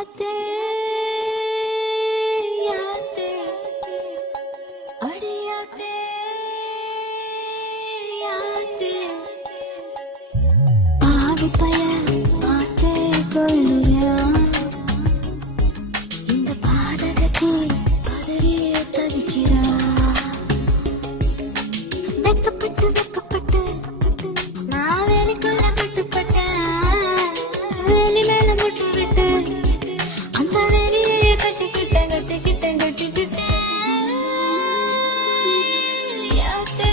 அடியாத்தே யாத்தே அடியாத்தே யாத்தே பாவி பையன் பார்த்தே கொள்ளுயா இந்த பாதகத்தை பதறியே தவிக்கிறா வெக்கப்பட்டு வெக்கப்பட்டு நான் வேலைக்குள்ள கட்டுப்பட்டேன் வேலி மேல முட்டு விட்டு அந்த வேலையே கட்டிக்கிட்டேன் கட்டிக்கிட்டேன் கட்டிக்கிட்டேன் யாத்தே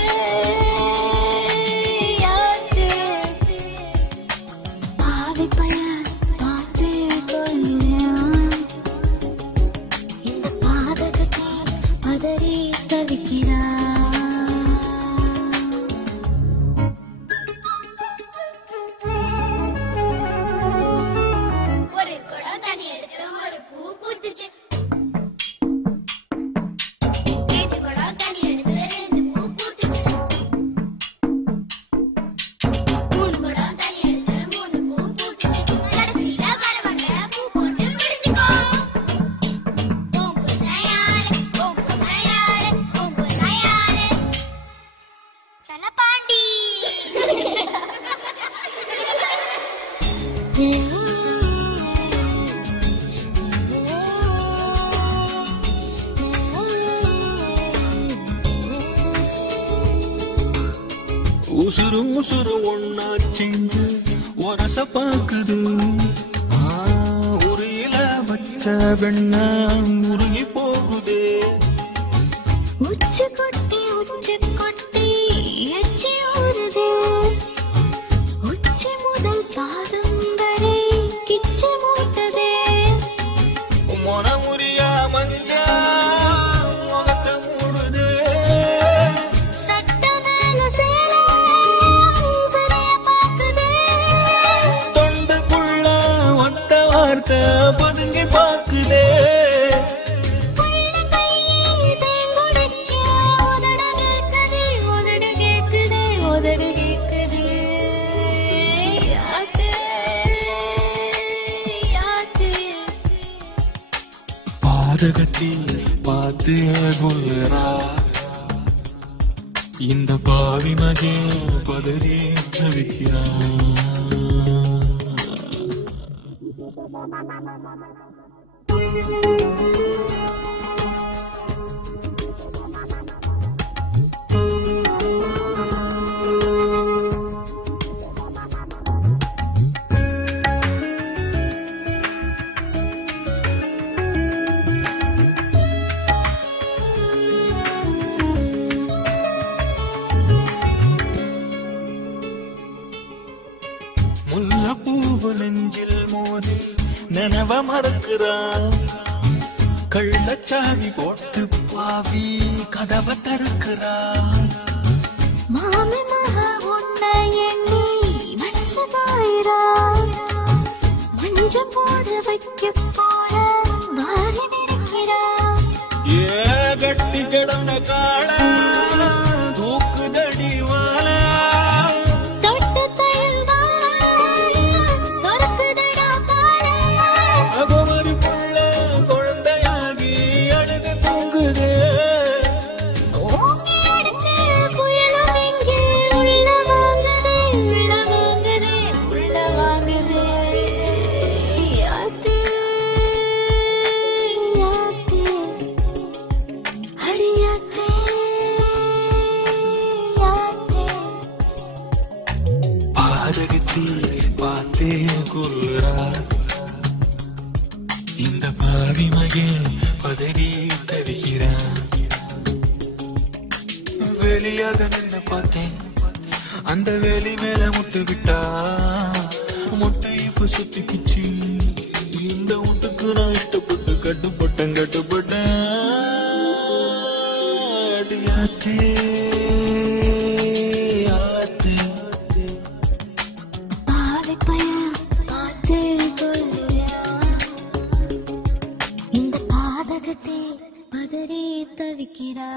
யாத்தே பாவி பையன் பார்த்தே கொள்ளுயா இந்த பாதகத்தை பதறி தவிக்கிறா உசுறு உசுறு ஒன்னா சேர்ந்து உரச பாக்குது ஒரு இல வச்ச வெண்ண உருகி போகுதே உச்சி கொட்டி எச்சி ஊறுதே உச்சி முதல் பாதம் வரை கிச்சி மூட்டதே மொன முறியா மஞ்சா முகத்தை மூடுதே சட்ட மேல சேல சிறைய பாக்குதே தொண்டுக்குள்ள ஒத்த வார்த்தை பதுங்கி பாக்குதே பாதகத்தை பார்த்து கொள்ளுறா இந்த பாவி மகே பதறி தவிக்கிறான் முல்ல பூவு நெஞ்சில் மோதி நினைவ மறக்கிறா கள்ளச்சாவி போட்டு பாவி கதவை திறக்கிறா மாமி மக உன்னை எண்ணி மனசு காயிரா மஞ்ச போட வைக்க போற வாரி நிற்கிறா ஏ கட்டி கிடந்த கால தூக்குதடி வாழ பார்த்தே கொள்ளுறா இந்த பாவி மகன் பதவி தவிக்கிறா வெளியாக நின்று பார்த்தேன் அந்த வேலி மேல முட்டு விட்டா முட்டை இப்ப சுத்திக்குச்சு இந்த வீட்டுக்கு நான் இஷ்டப்பட்டு கட்டுப்பட்டேன் அடியாத்தே பதறி தவிக்கிறா.